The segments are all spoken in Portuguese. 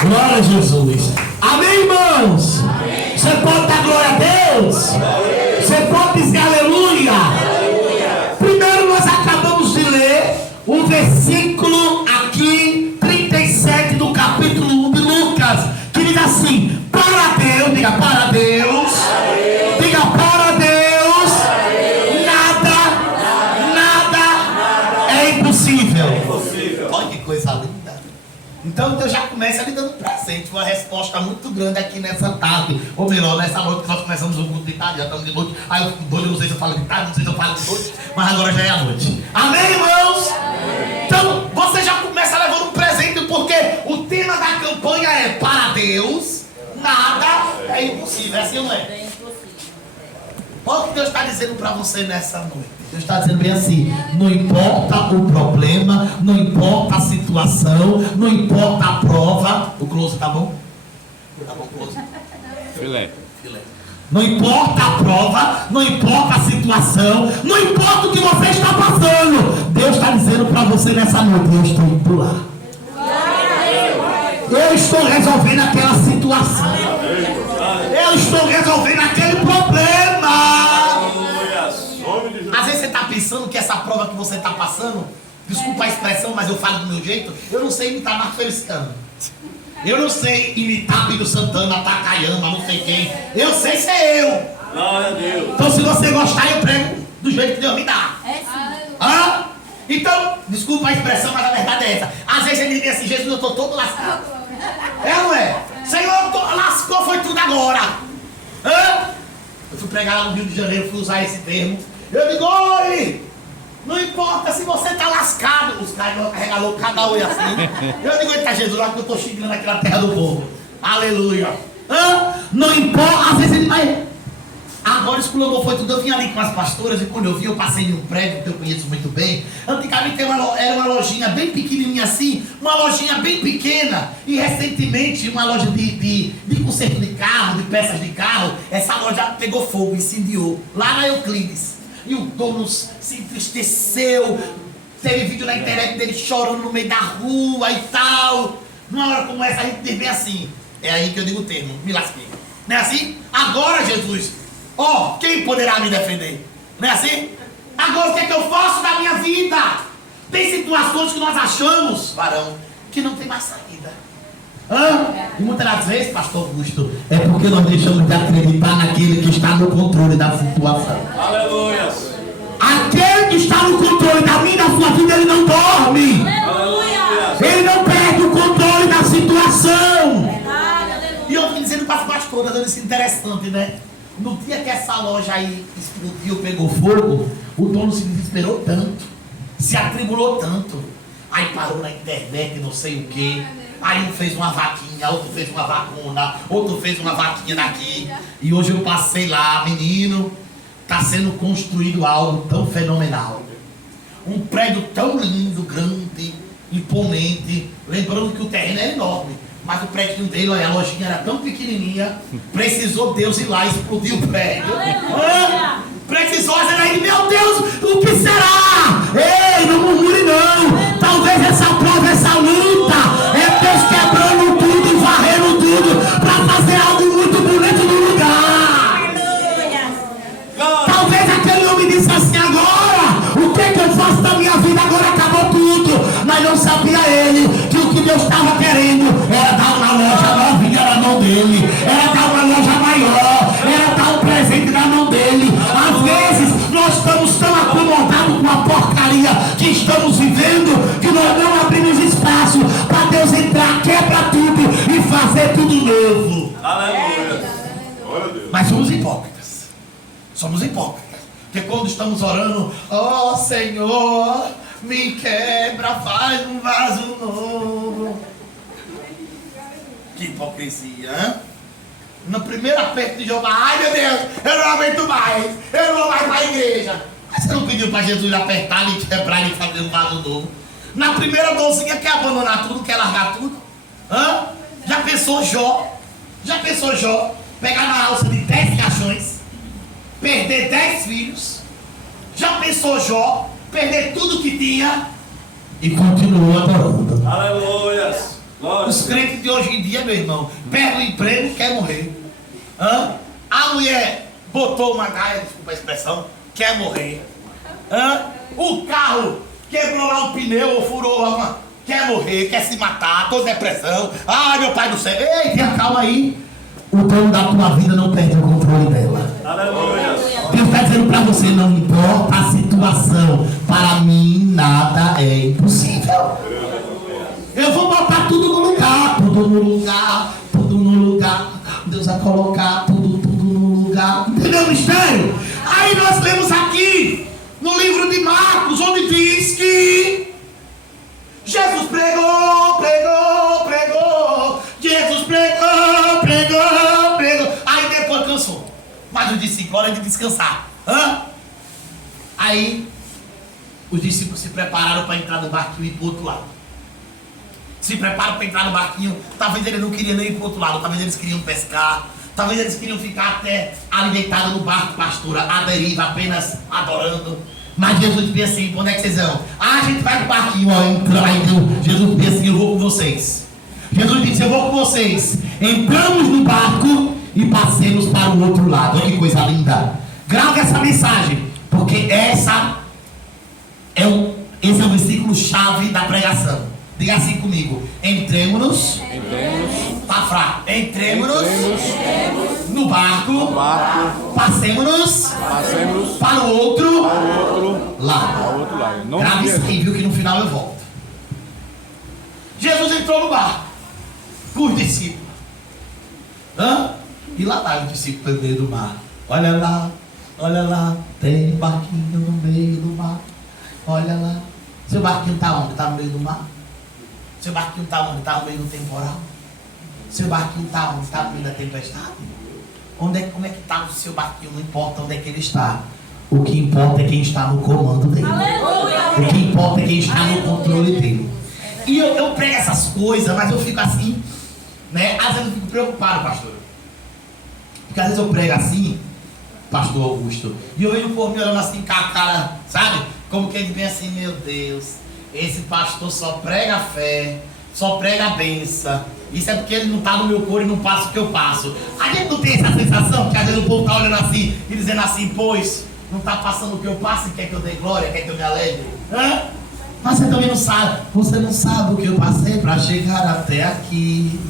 Glória a Jesus. Amém, irmãos? Amém. Você pode dar glória a Deus? Amém. Você pode dizer aleluia? Aleluia. Primeiro nós acabamos de ler o versículo aqui, 37 do capítulo 1 de Lucas, que diz assim: para Deus, diga para Deus, amém. Diga para Deus, amém. Nada é impossível. Olha que coisa linda. Então Deus já começa lhe dando presente, uma resposta muito grande aqui nessa tarde. Ou melhor, nessa noite que nós começamos o culto de tarde, já estamos de noite. Aí eu não sei se eu falo de tarde, não sei se eu falo de noite, mas agora já é a noite. Amém, irmãos? Amém. Então você já começa levando um presente, porque o tema da campanha é para Deus, nada é impossível. É assim ou não é? Olha o que Deus está dizendo para você nessa noite. Deus está dizendo bem assim: não importa o problema, não importa a situação, não importa a prova. O close tá bom? Tá bom, close? Filé. Não importa a prova, não importa a situação, não importa o que você está passando. Deus está dizendo para você nessa noite: eu estou indo lá. Eu estou resolvendo aquela situação. Eu estou resolvendo aquele problema. Às vezes você está pensando que essa prova que você está passando, desculpa a expressão, mas eu falo do meu jeito, eu não sei imitar Marco Feliciano. Eu não sei imitar Bíblia Santana, Takayama, não sei quem. Eu sei ser eu. Glória a Deus. Então se você gostar, eu prego do jeito que Deus me dá. Hã? Então, desculpa a expressão, mas a verdade é essa. Às vezes ele diz assim: Jesus, eu estou todo lascado. É ou não é? Senhor, lascou, foi tudo agora. Hã? Eu fui pregar lá no Rio de Janeiro, fui usar esse termo. Eu digo: oi, não importa se você está lascado. Os caras regalou cada olho assim. Eu digo: eita Jesus, lá que eu estou chegando aqui na terra do povo. Aleluia. Hã? Não importa, às vezes ele vai. Agora esculambou, foi tudo. Eu vim ali com as pastoras e quando eu vi, eu passei em um prédio que eu conheço muito bem. Antigamente era uma lojinha bem pequenininha assim, uma lojinha bem pequena. E recentemente uma loja de conserto de carro, de peças de carro. Essa loja pegou fogo, incendiou, lá na Euclides. E o dono se entristeceu. Teve vídeo na internet dele chorando no meio da rua e tal. Numa hora como essa a gente diz bem assim. É aí que eu digo o termo, me lasquei. Não é assim? Agora, Jesus, quem poderá me defender? Não é assim? Agora o que é que eu faço da minha vida? Tem situações que nós achamos, varão, que não tem mais saída. E muitas das vezes, pastor Augusto, é porque nós deixamos de acreditar naquele que está no controle da situação. Aleluia. Aquele que está no controle da minha e da sua vida, ele não dorme. Aleluia. Ele não perde o controle da situação. E eu fiquei dizendo para as pastoras, olha, isso é interessante, né? No dia que essa loja aí explodiu, pegou fogo, o dono se desesperou tanto, se atribulou tanto. Aí parou na internet, não sei o que. Aí um fez uma vaquinha, outro fez uma vacuna, outro fez uma vaquinha daqui. E hoje eu passei lá, menino, está sendo construído algo tão fenomenal. Um prédio tão lindo, grande, imponente. Lembrando que o terreno é enorme. Mas o prédio dele, olha, a lojinha era tão pequenininha, precisou Deus ir lá e explodir o prédio. Precisou dizer aí: meu Deus, o que será? Ei, não murmure não. Talvez essa prova, essa luta, é Deus quebrando tudo e varrendo tudo para fazer algo muito bonito no lugar. Talvez aquele homem disse assim: agora, o que é que eu faço da minha vida? Agora acabou tudo. Mas não sabia ele que o que Deus estava querendo era dar uma loja novinha na mão dele, era dar uma loja maior, era dar um presente na mão dele. Às vezes nós estamos tão acomodados com a porcaria que estamos vivendo, que nós não abrimos espaço para Deus entrar, quebra tudo e fazer tudo novo. Aleluia. Mas somos hipócritas. Somos hipócritas. Porque quando estamos orando: ó Senhor, me quebra, faz um vaso novo. Que hipocrisia, hein? No primeiro aperto de Jeová: ai meu Deus, eu não aguento mais, eu não vou mais para a igreja. Mas você não pediu para Jesus apertar, lhe quebrar e fazer um vaso novo? Na primeira dorzinha quer abandonar tudo, quer largar tudo? Já pensou Jó? Já pensou Jó pegar na alça de 10 caixões, perder 10 filhos? Já pensou Jó perder tudo que tinha e continuou adorando? Aleluia. Os crentes de hoje em dia, meu irmão, pega o emprego, quer morrer. Hã? A mulher botou uma gaia, desculpa a expressão, quer morrer. Hã? O carro quebrou lá o pneu ou furou alguma, quer morrer, quer se matar, tô depressão. Ai, meu pai do céu. Ei, tenha calma aí. O dono da tua vida não perde o controle dela. Aleluia. Deus está dizendo para você, não importa a situação, para mim nada é impossível. Eu vou botar tudo no lugar, tudo no lugar, tudo no lugar. Deus vai colocar tudo no lugar. Entendeu o mistério? Aí nós lemos aqui, no livro de Marcos, onde diz que Jesus pregou. Jesus pregou. Aí depois cansou. Mas os discípulos, hora de descansar. Aí os discípulos se prepararam para entrar no barquinho e ir para o outro lado. Se prepararam para entrar no barquinho. Talvez eles não queriam nem ir para o outro lado. Talvez eles queriam pescar. Talvez eles queriam ficar até alimentado no barco, pastora, à deriva, apenas adorando. Mas Jesus dizia assim, onde é que vocês vão? A gente vai pro barquinho, ó, entra lá. Então Jesus dizia assim, eu vou com vocês. Jesus disse, eu vou com vocês. Entramos no barco e passemos para o outro lado. Olha que coisa linda. Grave essa mensagem, porque esse é o versículo chave da pregação. Diga assim comigo. Entremos no barco, passemos para o outro lado. Grave isso aí, viu, que no final eu volto. Jesus entrou no barco com os discípulos. E lá vai o discípulo no meio do mar. Olha lá, tem barquinho no meio do mar. Olha lá. Seu barquinho está onde? Está no meio do mar? Seu barquinho está onde? Está no meio do temporal? Seu barquinho está onde? Está no meio da tempestade? Como é que está o seu barquinho? Não importa onde é que ele está. O que importa é quem está no comando dele. Aleluia. O que importa é quem está no controle dele. E eu prego essas coisas, mas eu fico assim, né? Às vezes eu fico preocupado, pastor. Porque às vezes eu prego assim, pastor Augusto, e eu vejo o povo me olhando assim com a cara, sabe? Como que ele vem assim, meu Deus, esse pastor só prega fé, só prega a benção. Isso é porque ele não está no meu coro e não passa o que eu passo. A gente não tem essa sensação que às vezes o povo está olhando assim e dizendo assim, pois, não está passando o que eu passo e quer que eu dê glória, quer que eu me alegre? Mas você também não sabe. Você não sabe o que eu passei para chegar até aqui.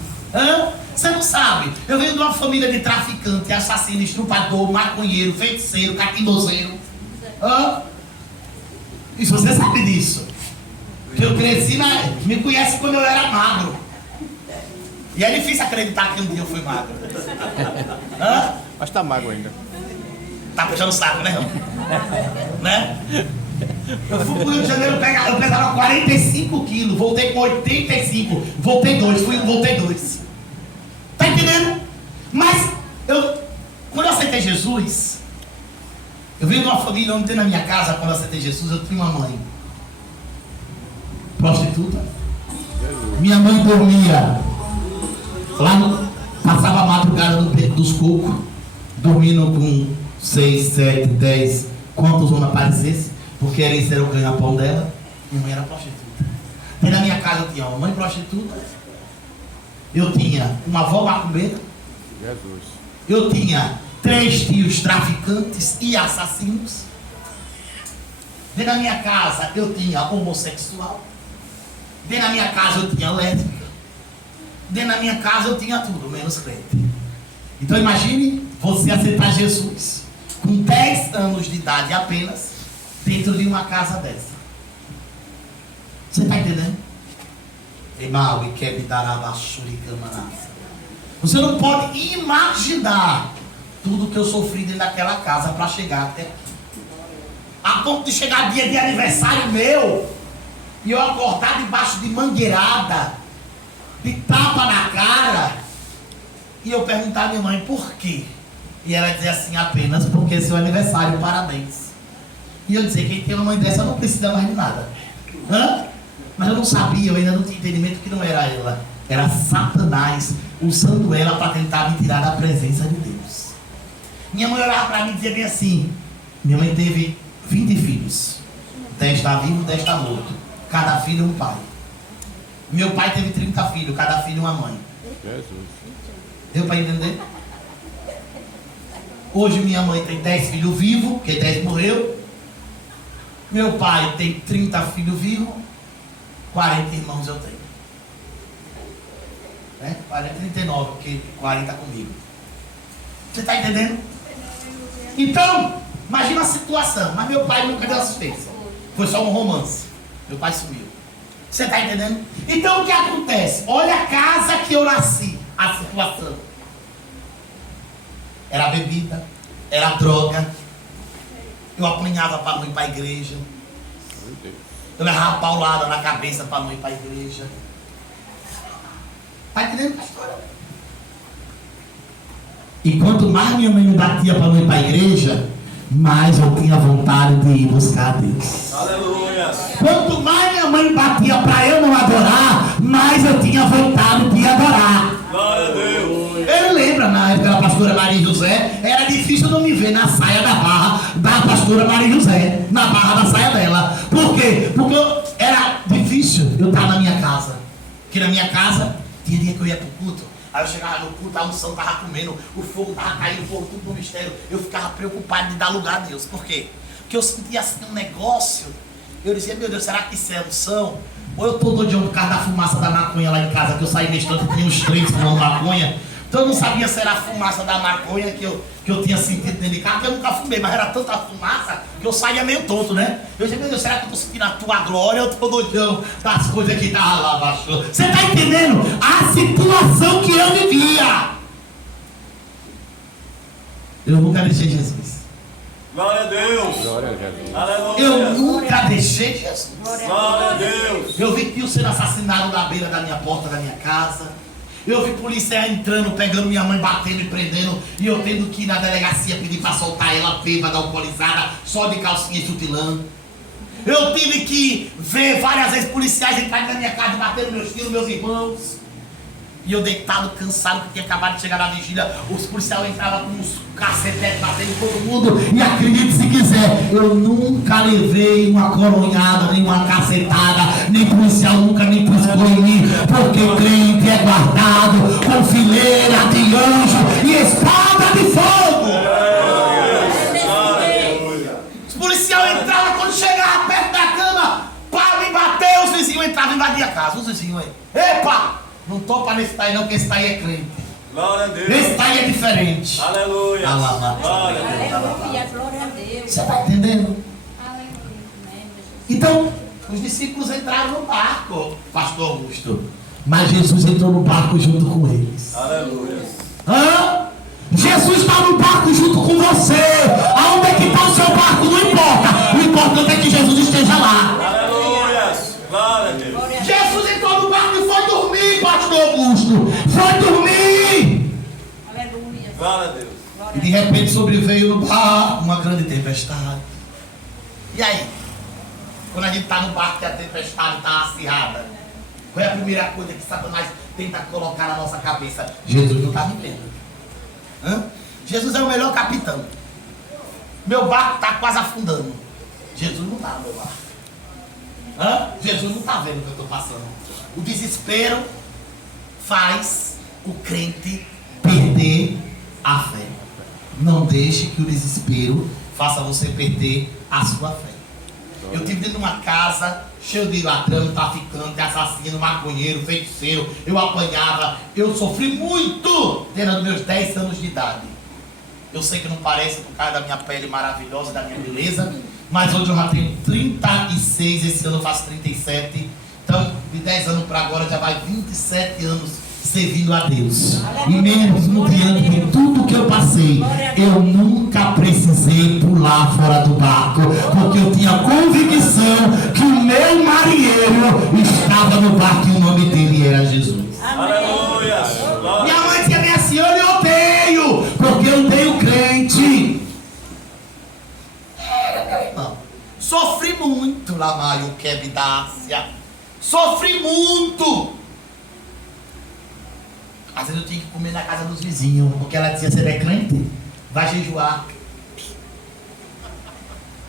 Você não sabe. Eu venho de uma família de traficante, assassino, estrupador, maconheiro, feiticeiro, caquinoseiro. E se você sabe disso, que eu cresci, me conhece quando eu era magro. E é difícil acreditar que um dia eu fui magro. Mas tá magro ainda. Tá puxando o saco, né? Né? Eu fui pro Rio de Janeiro, eu pesava 45 quilos, voltei com 85, voltei 2. Tá entendendo? Mas, quando eu aceitei Jesus, eu venho de uma família onde na minha casa, quando eu aceitei Jesus, eu tinha uma mãe prostituta. Minha mãe dormia lá, passava a madrugada no beco dos cocos, dormindo com 6, 7, 10, quantos homens aparecessem, porque esse era o ganha-pão dela. Minha mãe era prostituta. E na minha casa eu tinha uma mãe prostituta, eu tinha uma avó macumbeira, eu tinha 3 tios traficantes e assassinos. Dentro da minha casa eu tinha homossexual. Dentro da minha casa eu tinha lésbica. Dentro da minha casa eu tinha tudo, menos crente. Então imagine você aceitar Jesus com 10 anos de idade apenas, dentro de uma casa dessa. Você está entendendo? Você não pode imaginar tudo que eu sofri dentro daquela casa para chegar até aqui. A ponto de chegar dia de aniversário meu e eu acordar debaixo de mangueirada, de tapa na cara, e eu perguntar à minha mãe por quê. E ela dizer assim, apenas porque é seu aniversário, parabéns. E eu dizer, quem tem uma mãe dessa não precisa mais de nada. Mas eu não sabia, eu ainda não tinha entendimento que não era ela. Era Satanás usando ela para tentar me tirar da presença de Deus. Minha mãe olhava para mim e dizia bem assim, minha mãe teve 20 filhos. 10 está vivo, 10 está morto. Cada filho um pai. Meu pai teve 30 filhos, cada filho uma mãe. Jesus. Deu para entender? Hoje minha mãe tem 10 filhos vivos, porque 10 morreu. Meu pai tem 30 filhos vivos, 40 irmãos eu tenho. Né? 40, 39, porque 40 comigo. Você está entendendo? Então, imagina a situação. Mas meu pai nunca deu assistência. Foi só um romance. Meu pai sumiu. Você está entendendo? Então o que acontece? Olha a casa que eu nasci. A situação. Era bebida, era droga. Eu apanhava para não ir para a igreja. Eu levava paulada na cabeça para não ir para a igreja. Está entendendo a história? E quanto mais minha mãe me batia para não ir para a igreja, mais eu tinha vontade de ir buscar a Deus. Aleluia. Quanto mais minha mãe batia para eu não adorar, mais eu tinha vontade de adorar. Glória a Deus. Eu lembro, na época da pastora Maria José, era difícil não me ver na saia da barra da pastora Maria José, na barra da saia dela. Por quê? Porque era difícil eu estar na minha casa. Porque na minha casa, tinha dia que eu ia pro culto, aí eu chegava no culto, a unção estava comendo, o fogo estava caindo, o fogo tudo no mistério. Eu ficava preocupado de dar lugar a Deus. Por quê? Porque eu sentia assim um negócio. Eu dizia, meu Deus, será que isso é unção? Ou eu tô doidão por causa da fumaça da maconha lá em casa, que eu saí mestrando e tinha uns 3 fumando maconha. Então eu não sabia se era a fumaça da maconha que eu tinha sentido dentro de casa, que eu nunca fumei, mas era tanta fumaça que eu saía meio tonto, né? Eu dizia, meu Deus, será que eu tô sentindo a tua glória? Eu tô doidão das coisas que estavam lá abaixo. Você tá entendendo a situação que eu vivia? Eu nunca deixei Jesus. Glória a Deus. Glória a Jesus. Aleluia. Eu nunca deixei Jesus. Glória a Deus. Eu vi tio sendo assassinado na beira da minha porta da minha casa. Eu vi polícia entrando, pegando minha mãe, batendo e prendendo. E eu tendo que ir na delegacia pedir para soltar ela, bêbada, alcoolizada, só de calcinha e chutilã. Eu tive que ver várias vezes policiais entrarem na minha casa e batendo meus filhos, meus irmãos. E eu deitado, cansado, que tinha acabado de chegar na vigília. Os policiais entravam com uns cacetetes batendo em todo mundo. E acredite se quiser, eu nunca levei uma coronhada, nem uma cacetada, nem policial nunca me piscou em mim. Porque crente é guardado com fileira de anjo e espada de fogo. Os policiais entravam quando chegava perto da cama para me bater. Os vizinhos entravam e invadiam a casa. Os vizinhos aí, epa! Não topa nesse daí não, porque esse daí é crente. Glória a Deus. Esse daí é diferente. Aleluia. Glória Glória a Deus. Você está entendendo? Aleluia. Então, os discípulos entraram no barco, pastor Augusto. Mas Jesus entrou no barco junto com eles. Aleluia. Hã? Jesus está no barco junto com você. Aonde é que está o seu barco? Não importa. O importante é que Jesus esteja lá. Aleluia. Glória a Deus. Jesus entrou no barco e foi dormir, pastor Augusto. Foi dormir. Aleluia. Glória a Deus. E de repente sobreveio no barco uma grande tempestade. E aí? Quando a gente está no barco e a tempestade está acirrada, qual é a primeira coisa que Satanás tenta colocar na nossa cabeça? Jesus não está me vendo. Hã? Jesus é o melhor capitão. Meu barco está quase afundando. Jesus não está no meu barco. Hã? Jesus não está vendo o que eu estou passando. O desespero faz o crente perder a fé. Não deixe que o desespero faça você perder a sua fé. Eu tive dentro de uma casa cheio de ladrão, traficante, assassino, maconheiro, feiticeiro. Eu apanhava, eu sofri muito desde os meus 10 anos de idade. Eu sei que não parece por causa da minha pele maravilhosa, da minha beleza, mas hoje eu já tenho 36, esse ano eu faço 37. Então, de 10 anos para agora já vai 27 anos servindo a Deus. E mesmo diante de tudo que eu passei, eu nunca precisei pular fora do barco, porque eu tinha convicção que o meu marinheiro estava no barco e o nome dele era Jesus. Aleluia. Minha mãe tinha minha senhora e eu odeio, porque eu odeio crente. Não. Sofri muito lá, Maio Quebidácia. Sofri muito. Às vezes eu tinha que comer na casa dos vizinhos, porque ela dizia, você é crente? Vai jejuar.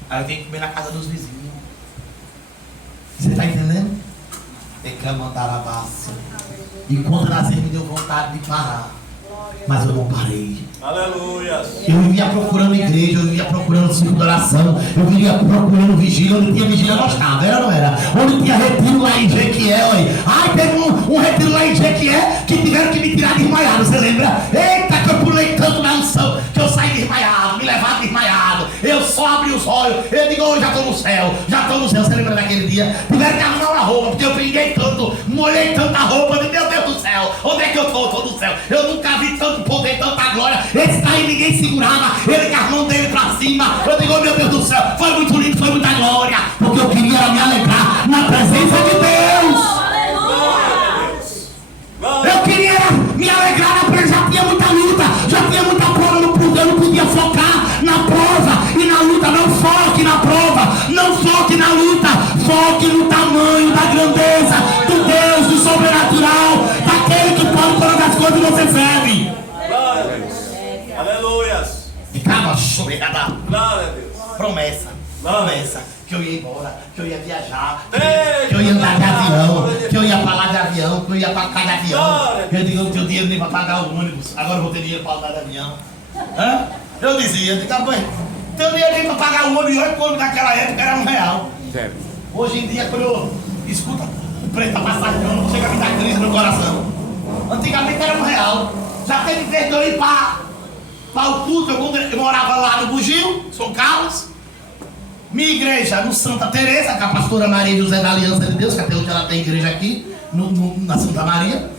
Aí eu tenho que comer na casa dos vizinhos. Você está entendendo? Tem que E quando nascer me deu vontade de parar. Mas eu não parei. Aleluia. Eu ia procurando igreja, eu ia procurando círculo de oração, eu ia procurando vigília, onde tinha vigília nós estávamos, era ou não era? Onde tinha retiro lá em Jequié, olha. Ai, teve um retiro lá em Jequié que tiveram que me tirar desmaiado, você lembra? Eita, que eu pulei tanto na unção, que eu saí desmaiado, me levaram desmaiado, eu só abri os olhos, eu digo, hoje já estou no céu, você lembra daquele dia? Tiveram que arrumar uma roupa, porque eu pinguei tanto, molhei tanta roupa, meu Deus do céu, onde é que eu estou? Estou no céu, eu nunca vi tanto poder, tanta glória, esse daí ninguém segurava, ele com as mãos dele pra cima, eu digo, oh, meu Deus do céu, foi muito lindo, foi muita glória, porque eu queria me alegrar na presença de Deus. Eu queria me alegrar na presença, já tinha muita luta, já tinha muita prova, eu não podia focar na prova e na luta, não foque na prova, não foque na luta, foque no tamanho da grandeza do Deus, do sobrenatural, daquele que pode colocar as coisas e você serve. Glória a Deus. Aleluia. Ficava chorada. Glória a Deus. Promessa que eu ia embora, que eu ia viajar, Ei, que eu ia andar de avião, que eu ia pra lá de avião, que eu ia pra cá de avião. Glória. Eu digo, eu não tenho dinheiro nem pra pagar o ônibus, agora eu vou ter dinheiro pra andar de avião. Hã? Eu dizia, eu digo, rapaz, tenho dinheiro nem pra pagar o ônibus, e olha que o ônibus naquela época era R$1. Certo. Hoje em dia, quando eu escuto o preço da passagem, não chega a me dar crise no coração. Antigamente era R$1. Já teve vez de eu ir para o culto, eu morava lá no Bugio, São Carlos. Minha igreja no Santa Teresa, com a pastora Maria José da Aliança de Deus, que até hoje ela tem igreja aqui, na Santa Maria.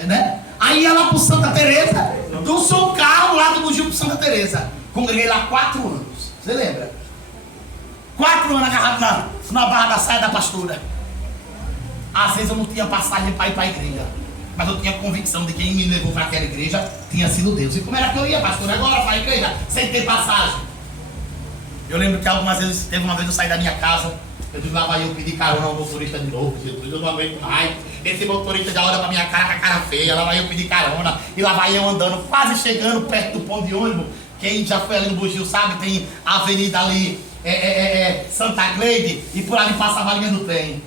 Né? Aí ia lá pro Santa Teresa, do São Carlos, lá do Bugio pro Santa Teresa. Congreguei lá 4 anos. Você lembra? 4 anos agarrado na barra da saia da pastora. Às vezes eu não tinha passagem para ir para a igreja, mas eu tinha convicção de que quem me levou para aquela igreja tinha sido Deus. E como era que eu ia, pastor, agora para a igreja, sem ter passagem? Eu lembro que algumas vezes, teve uma vez eu saí da minha casa, eu disse, lá vai eu pedir carona ao motorista de novo, Jesus, eu não aguento mais. Esse motorista já olha pra minha cara com a cara feia, lá vai eu pedir carona, e lá vai eu andando, quase chegando perto do ponto de ônibus. Quem já foi ali no Bugio sabe, tem a avenida ali, Santa Cleide, e por ali passava a linha do trem.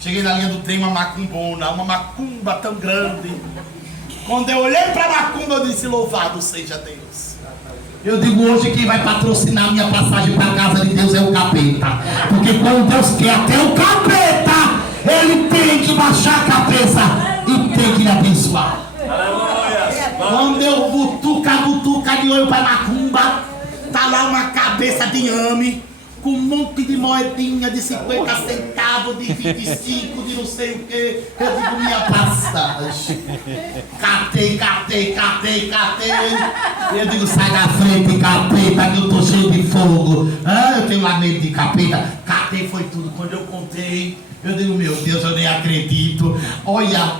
Cheguei na linha do trem, uma macumba tão grande. Quando eu olhei pra macumba, eu disse, louvado seja Deus. Eu digo, hoje quem vai patrocinar minha passagem para a casa de Deus é o capeta. Porque quando Deus quer até o capeta, ele tem que baixar a cabeça e tem que lhe abençoar. Aleluia. Quando eu butuca de olho para macumba, tá lá uma cabeça de inhame, com um monte de moedinha de 50 centavos, de 25, de não sei o que. Eu digo, minha passagem. Catei. Eu digo, sai da frente, capeta, que eu tô cheio de fogo. Eu tenho lá medo de capeta. Catei, foi tudo. Quando eu contei, eu digo, meu Deus, eu nem acredito. Olha,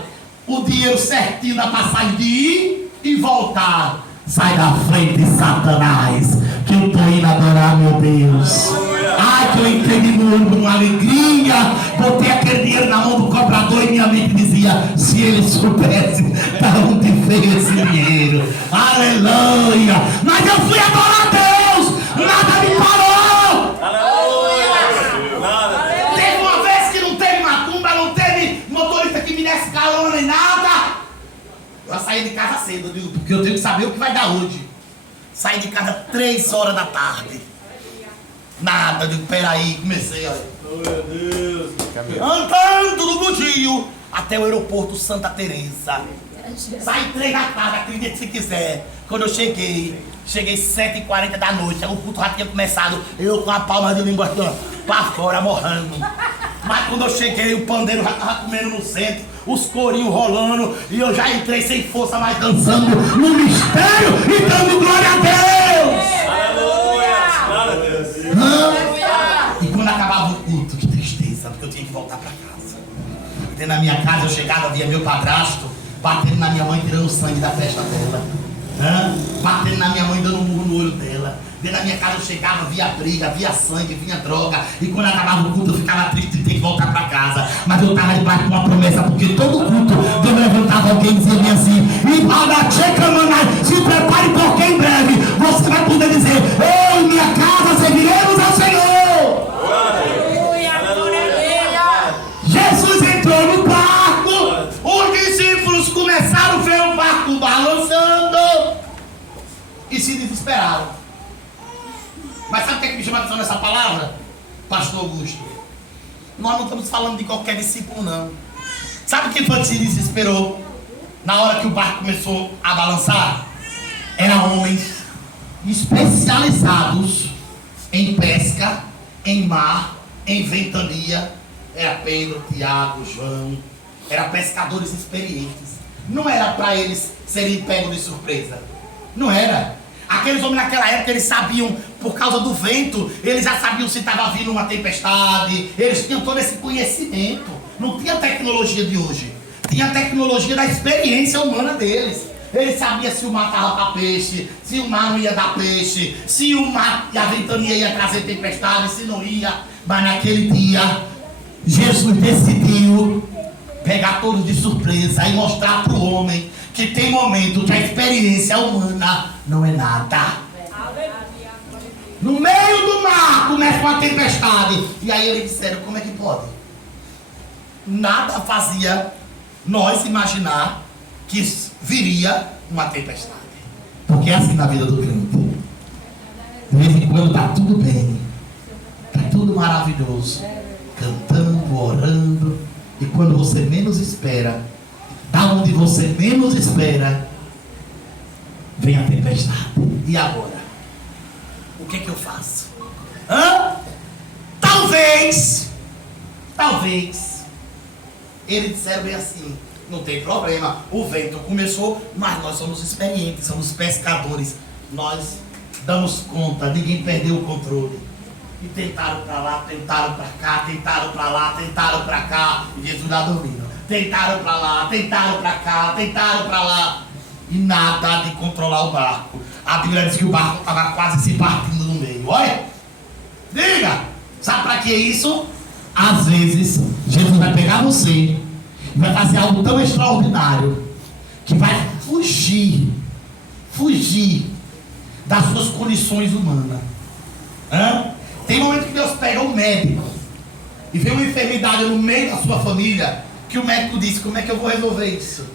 o dinheiro certinho da passagem de ir e voltar. Sai da frente, Satanás, que eu tô indo adorar meu Deus. Ai, que eu entrei no ônibus com alegria, botei aquele dinheiro na mão do cobrador e minha mente dizia, se ele soubesse da onde veio esse dinheiro. Aleluia! Mas eu fui adorar Deus, nada me parou. Aleluia. Teve uma vez que não teve macumba, não teve motorista que me desse carona nem nada. Eu saí de casa cedo, eu digo, porque eu tenho que saber o que vai dar hoje. Saí de casa 3 horas da tarde. Nada, eu digo, peraí, comecei, olha. Glória a Deus. Andando no Bugio até o aeroporto Santa Teresa. Saí 3 da tarde, acredite se quiser. Quando eu cheguei 7h40 da noite, o culto já tinha começado, eu com a palma de língua pra fora, morrendo. Mas quando eu cheguei, o pandeiro já tava comendo no centro, os corinhos rolando, e eu já entrei sem força, mas dançando no mistério e dando glória a Deus! Aleluia. Glória a Deus. E quando acabava o culto, que tristeza, porque eu tinha que voltar pra casa. Dentro da minha casa eu chegava, via meu padrasto batendo na minha mãe, tirando o sangue da testa dela. Batendo na minha mãe, dando um murro no olho dela. Dentro da minha casa eu chegava, via briga, via sangue, via droga. E quando acabava o culto eu ficava triste de ter que voltar pra casa. Mas eu estava debaixo de uma promessa, porque todo culto eu levantava alguém e dizia assim, se prepare porque em breve você vai poder dizer, eu e minha casa serviremos ao Senhor. Jesus entrou balançando e se desesperaram. Mas sabe o que é que me chama a atenção nessa palavra, pastor Augusto? Nós não estamos falando de qualquer discípulo, não. Sabe quem foi que se desesperou na hora que o barco começou a balançar? Eram homens especializados em pesca, em mar, em ventania. Era Pedro, Tiago, João. Eram pescadores experientes. Não era para eles serem pegos de surpresa. Não era. Aqueles homens naquela época, eles sabiam, por causa do vento, eles já sabiam se estava vindo uma tempestade. Eles tinham todo esse conhecimento. Não tinha a tecnologia de hoje. Tinha a tecnologia da experiência humana deles. Eles sabiam se o mar estava para peixe, se o mar não ia dar peixe, se o mar e a ventania ia trazer tempestade, se não ia. Mas naquele dia, Jesus decidiu pegar todos de surpresa e mostrar para o homem que tem momento que a experiência humana não é nada. No meio do mar começa uma tempestade. E aí eles disseram, como é que pode? Nada fazia nós imaginar que viria uma tempestade. Porque é assim na vida do crente. De vez em quando está tudo bem, está tudo maravilhoso, cantando, orando, e quando você menos espera, da onde você menos espera, vem a tempestade. E agora? O que é que eu faço? Talvez, eles disseram bem assim, não tem problema, o vento começou, mas nós somos experientes, somos pescadores, nós damos conta, ninguém perdeu o controle. E tentaram para lá, tentaram para cá, tentaram para lá, tentaram para cá, e Jesus lá dormindo. Tentaram para lá, tentaram para cá, tentaram para lá, e nada de controlar o barco. A Bíblia diz que o barco estava quase se partindo no meio. Olha, diga, sabe para que é isso? Às vezes, Jesus vai pegar você e vai fazer algo tão extraordinário que vai fugir das suas condições humanas. Tem momento que Deus pega um médico e vê uma enfermidade no meio da sua família, que o médico diz, como é que eu vou resolver isso?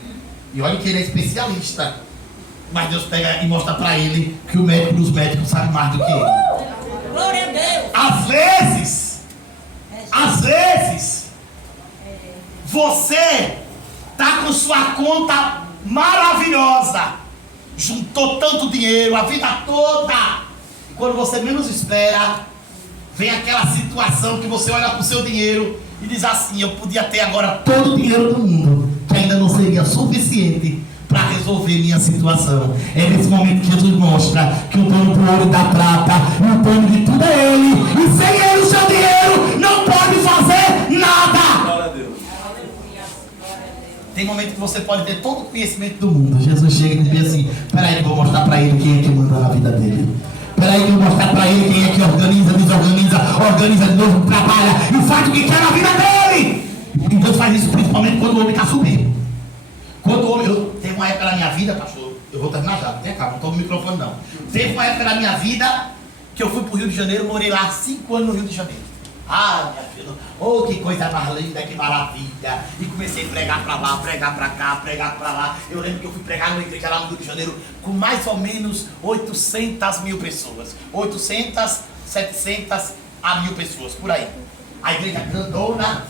E olha que ele é especialista, mas Deus pega e mostra para ele que o médico dos médicos sabe mais do que ele. Glória a Deus. Às vezes, você tá com sua conta maravilhosa, juntou tanto dinheiro a vida toda, e quando você menos espera, vem aquela situação que você olha para o seu dinheiro e diz assim, eu podia ter agora todo o dinheiro do mundo, que ainda não seria suficiente para resolver minha situação. É nesse momento que Jesus mostra que o dono do ouro e da prata, e o dono de tudo é ele, e sem ele o seu dinheiro não pode fazer nada. Glória a Deus. Tem momento que você pode ter todo o conhecimento do mundo. Jesus chega e diz assim, peraí que eu vou mostrar para ele quem é que manda na vida dele. Peraí que eu vou mostrar para ele quem é que organiza, desorganiza, organiza de novo, trabalha e faz o que quer na vida dele. E Deus faz isso principalmente quando o homem está subindo. Quando o homem... Teve uma época na minha vida, pastor, eu vou terminar já, tenha calma, não estou no microfone não. Teve uma época na minha vida que eu fui para o Rio de Janeiro, morei lá 5 anos no Rio de Janeiro. Ah, minha filha, oh, que coisa mais linda, que maravilha. E comecei a pregar para lá, pregar para cá, pregar para lá. Eu lembro que eu fui pregar numa igreja lá no Rio de Janeiro com mais ou menos 800 mil pessoas. 800, 700 a 1000 pessoas, por aí. A igreja grandona,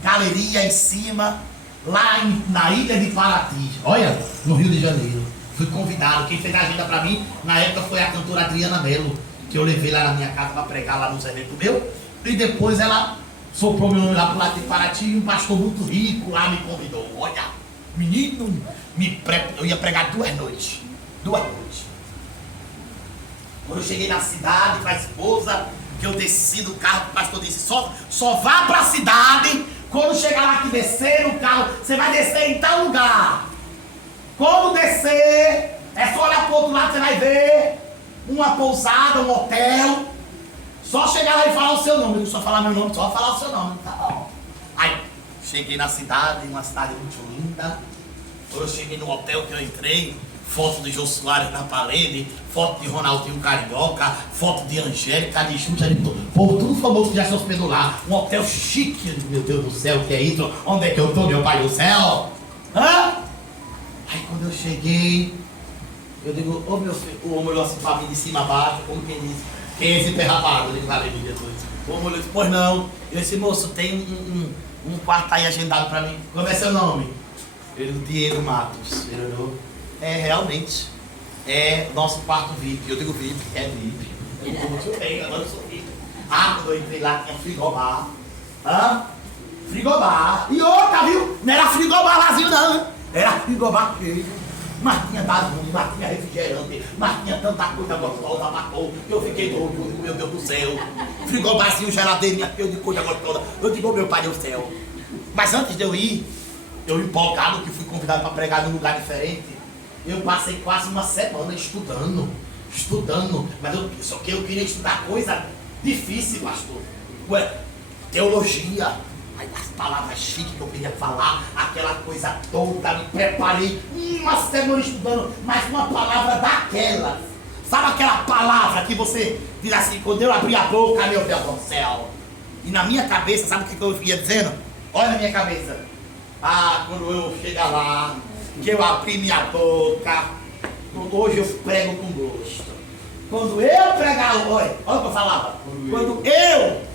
galeria em cima, lá na ilha de Paraty, olha, no Rio de Janeiro. Fui convidado, quem fez a agenda para mim, na época foi a cantora Adriana Mello, que eu levei lá na minha casa para pregar lá nos eventos meu. E depois ela soprou meu nome lá pro lado de Paraty e um pastor muito rico lá me convidou. Olha, menino, eu ia pregar 2 noites. 2 noites. Quando eu cheguei na cidade com a esposa, que eu desci do carro, o pastor disse, só vá pra cidade, quando chegar lá que descer no carro, você vai descer em tal lugar. Quando descer, é só olhar pro outro lado, você vai ver uma pousada, um hotel. Só chegar lá e falar o seu nome, não só falar meu nome, só falar o seu nome, tá bom. Aí, cheguei na cidade, uma cidade muito linda. Quando eu cheguei no hotel que eu entrei, foto de Jô Soares na parede, foto de Ronaldinho Carioca, foto de Angélica, de Xuxa, de todo. Povo tudo famoso que já se hospedou lá. Um hotel chique, meu Deus do céu, que é isso? Onde é que eu tô, meu pai do céu? Aí quando eu cheguei, eu digo, ô meu filho, o homem olhou assim pra mim de cima a baixo, como quem diz, quem é esse pé rapado? Eu digo, valeu, Jesus. O homem olhou e disse, pois não. Eu disse, moço, tem um quarto aí agendado pra mim. Como é seu nome? Ele disse, Diego Matos. Ele olhou, realmente, é nosso quarto VIP. Eu digo VIP, é VIP. Eu digo, muito bem, agora eu sou VIP. Quando eu entrei lá, tinha frigobar. Frigobar. E outra, viu? Não era frigobar vazio, não. Era frigobar cheio. Mas tinha bagunça, mas tinha refrigerante, mas tinha tanta coisa gostosa, matou. Eu fiquei doido, eu digo, meu Deus do céu. Frigobarzinho, geladeirinha, eu de coisa gostosa. Eu digo, meu pai do céu. Mas antes de eu ir, eu empolgado que fui convidado para pregar num lugar diferente, eu passei quase uma semana estudando. Mas só que eu queria estudar coisa difícil, pastor. Teologia. Aí as palavras chiques que eu queria falar, aquela coisa toda, me preparei uma semana estudando, mas uma palavra daquelas. Sabe aquela palavra que você diz assim, quando eu abri a boca, meu Deus do céu. E na minha cabeça, sabe o que eu ia dizendo? Olha na minha cabeça. Quando eu chegar lá, que eu abri minha boca, hoje eu prego com gosto. Quando eu pregar, olha o que eu falava. Quando eu...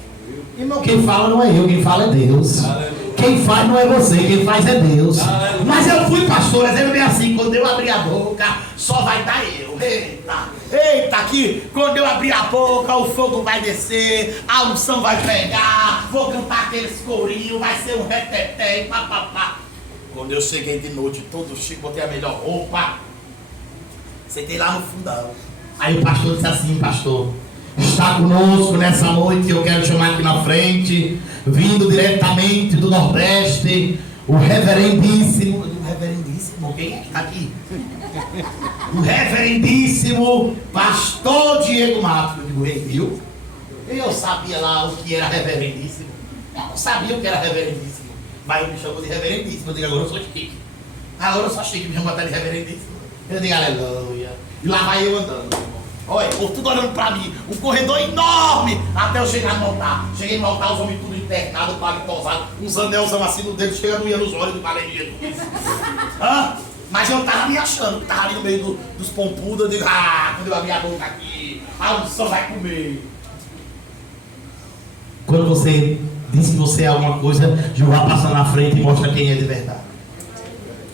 Irmão, quem fala não é eu, quem fala é Deus. Aleluia. Quem faz não é você, quem faz é Deus. Aleluia. Mas eu fui pastor, dizendo bem assim, quando eu abrir a boca, só vai dar eu. Eita, aqui, quando eu abrir a boca, o fogo vai descer, a unção vai pegar, vou cantar aqueles corinhos, vai ser um reteté, papapá. Quando eu cheguei de noite, todo chique, botei a melhor roupa, sentei lá no fundão. Aí o pastor disse assim, pastor, está conosco nessa noite, eu quero chamar aqui na frente, vindo diretamente do Nordeste, o reverendíssimo, quem é que está aqui? O reverendíssimo pastor Diego Matos. Eu digo, ei, viu? Eu sabia lá o que era reverendíssimo, eu não sabia o que era reverendíssimo, mas ele me chamou de reverendíssimo. Eu digo, agora eu sou chique, me chamou até de reverendíssimo. Eu digo, aleluia, e lá vai eu andando. Olha, o povo tudo olhando pra mim, um corredor enorme, até eu chegar no altar. Cheguei no altar, os homens tudo internados, pago tosado, uns anelzão assim no dedo, chegando ia nos olhos do galeria. Mas eu tava me achando, tava ali no meio dos pompudos, eu digo, quando eu abrir a boca aqui, a unção vai comer. Quando você diz que você é alguma coisa, Jeová passa na frente e mostra quem é de verdade.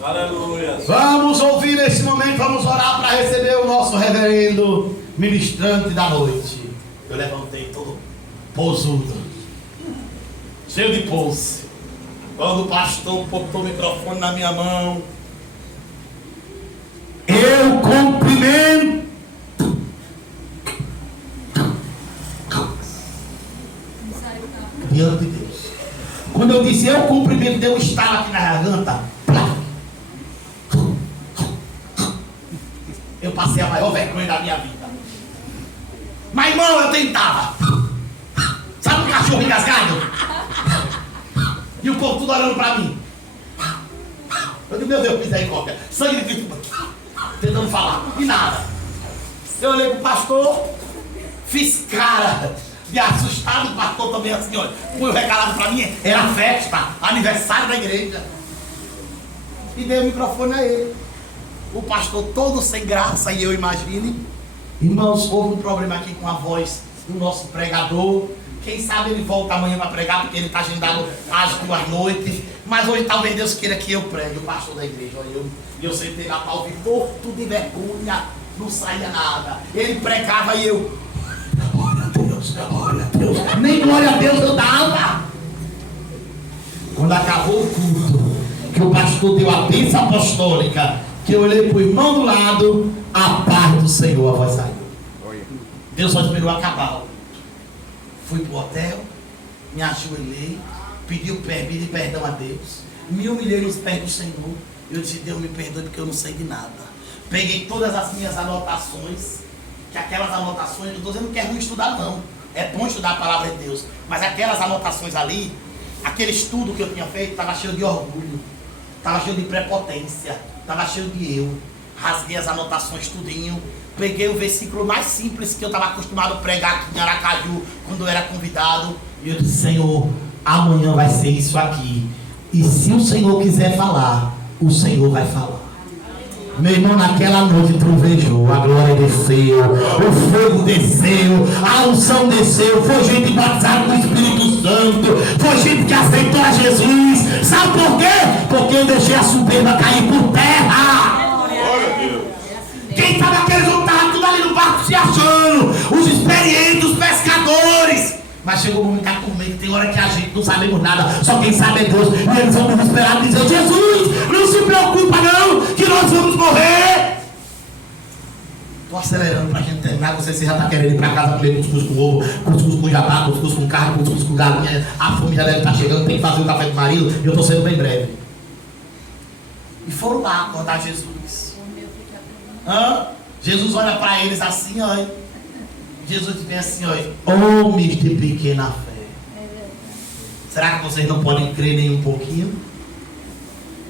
Aleluia. Vamos ouvir nesse momento, vamos orar para receber o nosso reverendo ministrante da noite. Eu levantei todo posudo, cheio de pose. Quando o pastor botou o microfone na minha mão, eu cumprimento diante de Deus. Quando eu disse eu cumprimento, deu um estalo aqui na garganta. Eu passei a maior vergonha da minha vida. Mas irmão, eu tentava. Sabe um cachorro engasgado? E o povo tudo olhando pra mim. Eu digo, meu Deus, misericórdia. Sangue de Cristo. Tentando falar. E nada. Eu olhei pro pastor. Fiz cara de assustado. O pastor também assim, olha. Foi recalado pra mim. Era festa. Aniversário da igreja. E dei o microfone a ele. O pastor todo sem graça, e eu imagine. Irmãos, houve um problema aqui com a voz do nosso pregador. Quem sabe ele volta amanhã para pregar, porque ele está agendado às 2h. Mas hoje talvez Deus queira que eu pregue, o pastor da igreja. Olha, eu sentei lá para ouvir, morto de vergonha, não saía nada. Ele pregava e eu, glória a Deus, glória a Deus. Nem glória a Deus eu dava. Quando acabou o culto, que o pastor deu a bênção apostólica, que eu olhei para o irmão do lado, a paz do Senhor, a voz saiu. Deus só esperou acabar. Fui para o hotel, me ajoelhei, pedi perdão a Deus, me humilhei nos pés do Senhor. Eu disse, Deus me perdoe porque eu não sei de nada. Peguei todas as minhas anotações, que aquelas anotações, eu estou dizendo que é ruim estudar não, é bom estudar a palavra de Deus, mas aquelas anotações ali, aquele estudo que eu tinha feito, estava cheio de orgulho, estava cheio de prepotência, estava cheio de eu. Rasguei as anotações tudinho, peguei o versículo mais simples que eu estava acostumado a pregar aqui em Aracaju, quando eu era convidado, e eu disse, Senhor, amanhã vai ser isso aqui, e se o Senhor quiser falar, o Senhor vai falar. Meu irmão, naquela noite trovejou, a glória desceu, o fogo desceu, a unção desceu, foi gente batizada no Espírito Santo, foi gente que aceitou a Jesus. Sabe por quê? Porque eu deixei a soberba cair por terra. Quem sabe aqueles outros estavam tudo ali no barco se achando, os experientes, os pescadores. Mas chegou um momento que com medo, tem hora que a gente não sabemos nada, só quem sabe é Deus. E eles vão desesperados dizer: Jesus, não se preocupa não, que nós vamos morrer. Estou acelerando para a gente terminar. Você já está querendo ir para casa comer cuscuz com ovo, cuscuz com jabá, cuscuz com carne, cuscuz com galinha. A fome já deve estar chegando, tem que fazer o café do marido. E eu estou sendo bem breve. E foram lá acordar Jesus. Jesus olha para eles assim, olha. Jesus vem assim, olha, homens de pequena fé. Será que vocês não podem crer nem um pouquinho?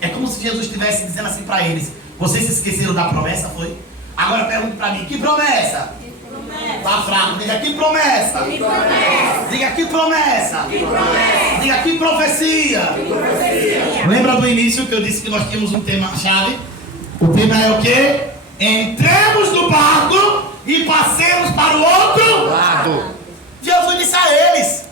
É como se Jesus estivesse dizendo assim para eles: vocês se esqueceram da promessa, foi? Agora pergunta para mim: que promessa? Tá fraco, diga: que promessa? Que promessa? Diga: que promessa? Que promessa? Diga: que profecia? Que profecia? Lembra do início que eu disse que nós tínhamos um tema-chave? O tema é o quê? Entre